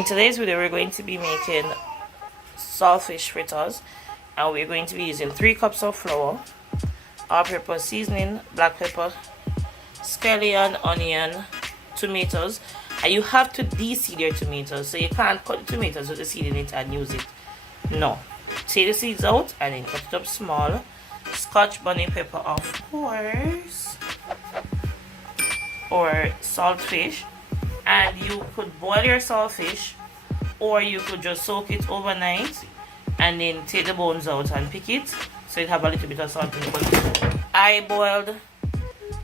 In today's video, we're going to be making saltfish fritters, and we're going to be using 3 cups of flour, all-purpose seasoning, black pepper, scallion, onion, tomatoes. And you have to de-seed your tomatoes, so you can't cut the tomatoes with the seed in it and use it. No, take the seeds out and then cut it up small. Scotch Bonnet pepper, of course, or saltfish. And you could boil your saltfish, or you could just soak it overnight and then take the bones out and pick it, so it have a little bit of salt in it. But I boiled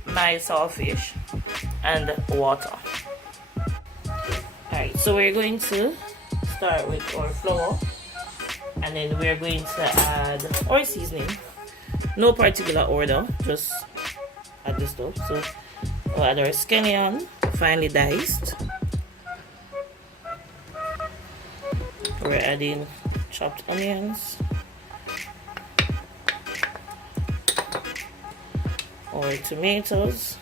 my saltfish and water. Alright, so we're going to start with our flour, and then we're going to add our seasoning. No particular order, just add the stuff. So we'll add our scallion, finely diced. We're adding chopped onions, or tomatoes,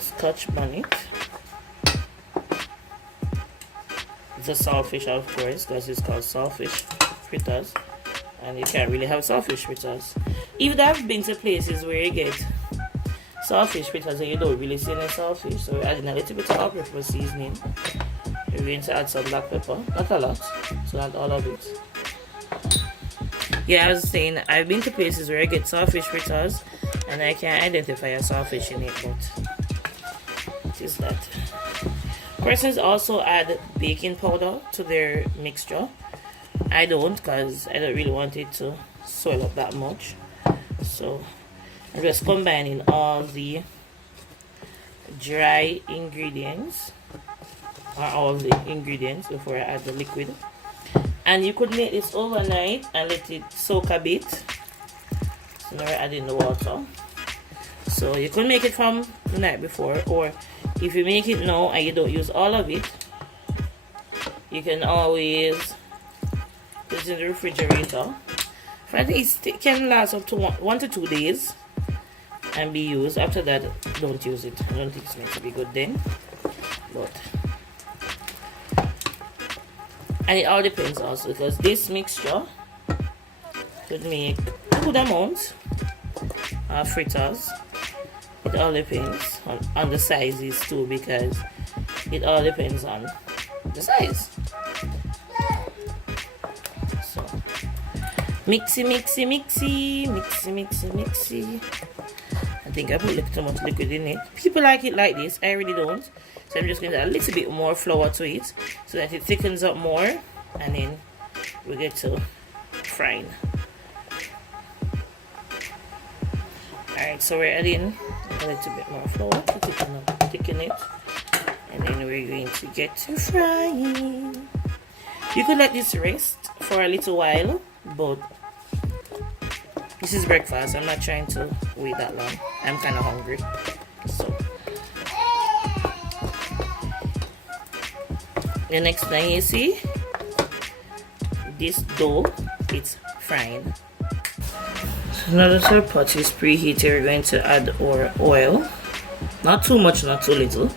Scotch Bonnet, the saltfish, of course, because it's called saltfish fritters, and you can't really have saltfish fritters. Even I've been to places where you get saltfish fritters and you don't really see any saltfish, so we're adding a little bit of all-purpose seasoning. We're going to add some black pepper, not a lot, so not all of it. Yeah, I was saying, I've been to places where I get saltfish fritters and I can't identify a saltfish in it, but it is that. Persons also add baking powder to their mixture. I don't, because I don't really want it to swell up that much. So I'm just combining all the dry ingredients, or all the ingredients, before I add the liquid. And you could make this overnight and let it soak a bit. So now we're adding the water. So you could make it from the night before, or if you make it now and you don't use all of it, you can always put it in the refrigerator. I think it can last up to 1 to 2 days and be used. After that, don't use it. I don't think it's meant to be good then. But and it all depends also, because this mixture could make a good amount of fritters. It all depends on the sizes too, because it all depends on the size. So mixy, mixy, mixy, mixy, mixy, mixy. I think I put a little too much liquid in it. People like it like this. I really don't. So I'm just going to add a little bit more flour to it, so that it thickens up more, and then we get to frying. Alright, so we're adding a little bit more flour to thicken it, and then we're going to get to frying. You could let this rest for a little while, but this is breakfast. I'm not trying to wait that long. I'm kind of hungry, so the next thing you see, this dough, it's frying. So now that our pot is preheated, we're going to add our oil. Not too much, not too little.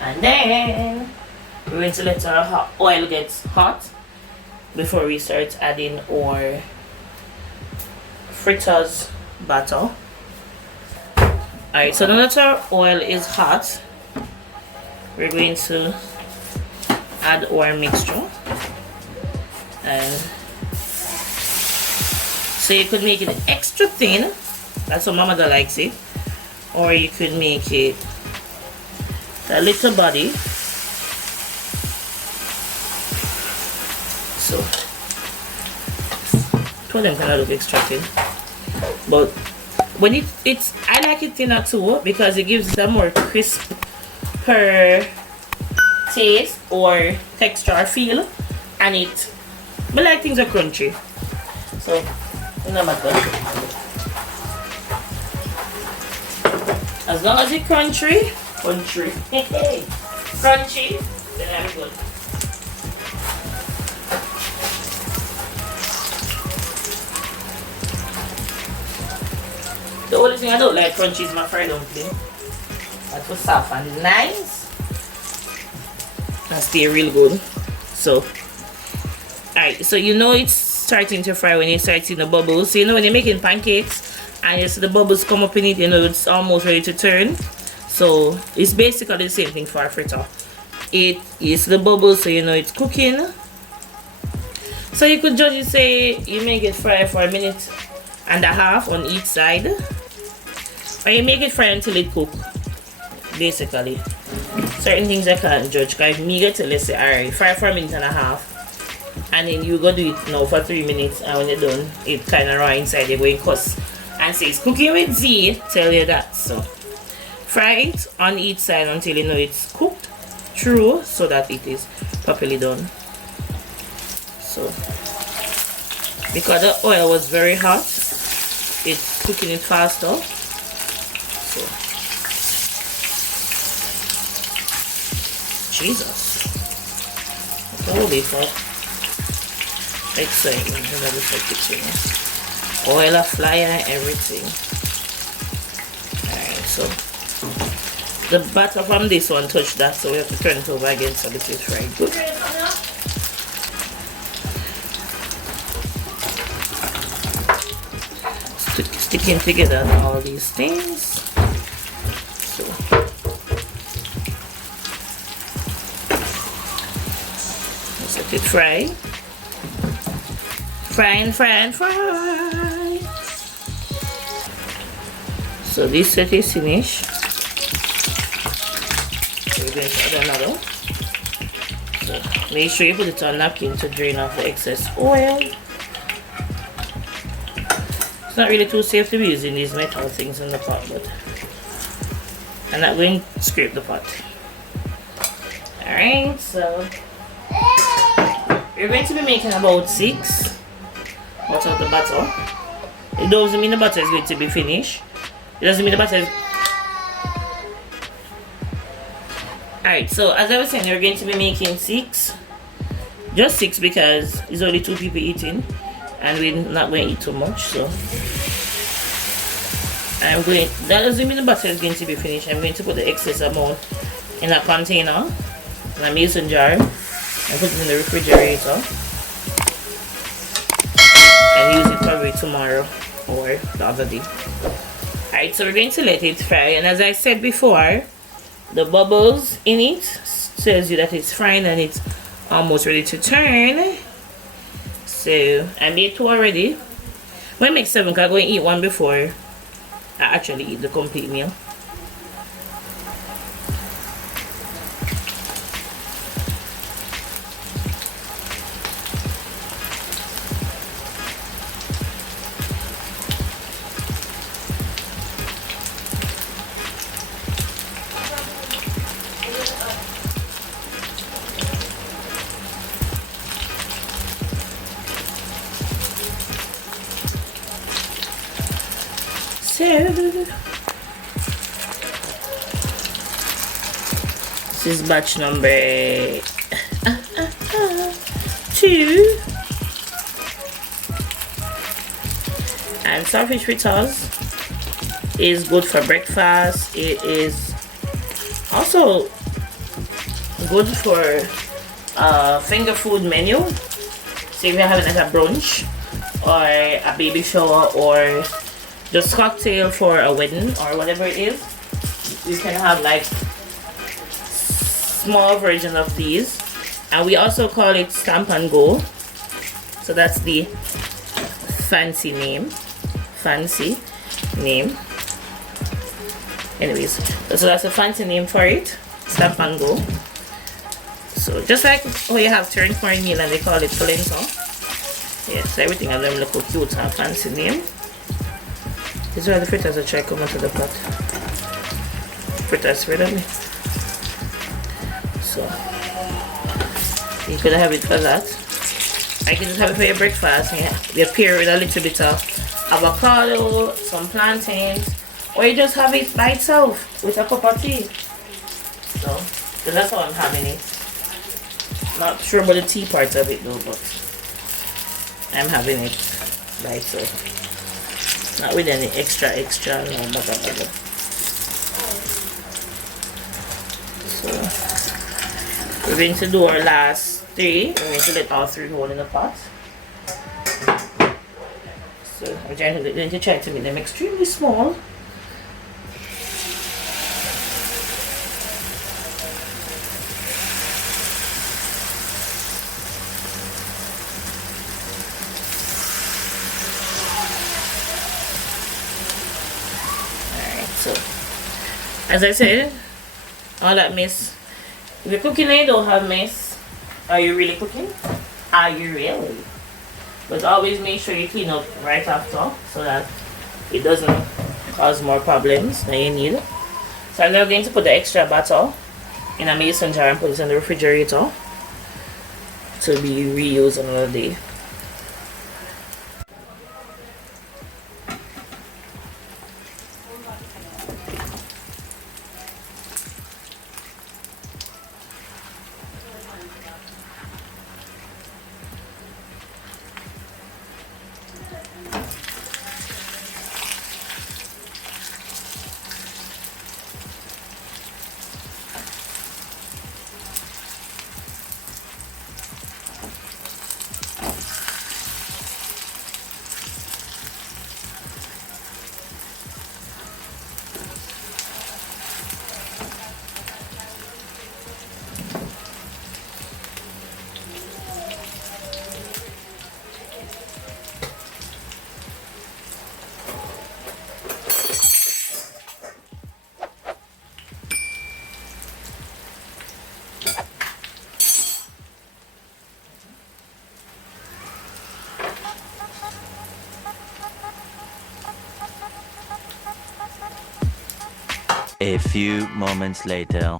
And then we're going to let our oil get hot before we start adding our fritters batter. Alright, so now that our oil is hot, we're going to add our mixture. And so you could make it extra thin, that's how Mama likes it, or you could make it a little body. So two of them kind of look extra thin, but when it's I like it thinner too, because it gives it a more crisp per taste or texture or feel, and it, but like things are crunchy, so no matter, as long as it's crunchy, then I'm good. The only thing I don't like crunchy is my fried dumpling. That was soft and nice. And stay real good. So, alright, so you know it's starting to fry when you start seeing the bubbles. So you know when you're making pancakes and you see the bubbles come up in it, you know it's almost ready to turn. So it's basically the same thing for a fritter. It is the bubbles, so you know it's cooking. So you could just say you make it fry for 1.5 minutes on each side, or you make it fry until it cooks. Basically, certain things I can't judge. Cause if me get to, let's say, alright, fry for 1.5 minutes, and then you go do it now for 3 minutes, and when you're done, it kind of raw inside. You're going cuss and say it's cooking with Z. Tell you that. So fry it on each side until you know it's cooked through, so that it is properly done. So because the oil was very hot, it's cooking it faster. So Jesus, holy fuck, excitement in the kitchen. Oil a fly and everything. Alright, so the batter from this one touched that, so we have to turn it over again so this is fried good. Sticking together all these things. So let's let it fry. Fry. So this set is finished. We're going to add another. So make sure you put it on napkin to drain off the excess oil. It's not really too safe to be using these metal things in the pot, but I'm not going to scrape the pot. Alright, so we're going to be making about 6 out of the butter. It doesn't mean the butter is going to be finished. It doesn't mean the butter is... Alright, so as I was saying, we're going to be making 6. Just 6 because it's only 2 people eating. And we're not going to eat too much, so that doesn't mean the butter is going to be finished. I'm going to put the excess amount in a container, in a mason jar, and put it in the refrigerator and use it probably tomorrow or the other day. Alright, so we're going to let it fry, and as I said before, the bubbles in it tells you that it's frying and it's almost ready to turn. So I made 2 already. When I make 7, because I'm going to eat 1 before I actually eat the complete meal. This is batch number 2. And Saltfish Fritters is good for breakfast. It is also good for finger food menu. So if you're having like a brunch or a baby shower or just cocktail for a wedding or whatever it is, you can have like small version of these. And we also call it Stamp and Go, so that's the fancy name. Anyways, so that's a fancy name for it, Stamp and Go. So just like how you have turned cornmeal and they call it polenta. Yes, everything of them look cute and fancy name. These are the fritters that try to come into the pot. Fritters ready. So you could have it for that. I can just have it for your breakfast. Yeah, you pair with a little bit of avocado, some plantains, or you just have it by itself with a cup of tea. So that's how I'm having it. Not sure about the tea part of it though, but I'm having it by itself. Not with any extra, no, blah. We're going to do our last 3. We're going to let all 3 hold in the pot. So we're going to try to make them extremely small. So, as I said, all that mess. If you're cooking and you don't have mess, are you really cooking? Are you really? But always make sure you clean up right after so that it doesn't cause more problems than you need. So I'm now going to put the extra batter in a mason jar and put it in the refrigerator to be reused another day. A few moments later.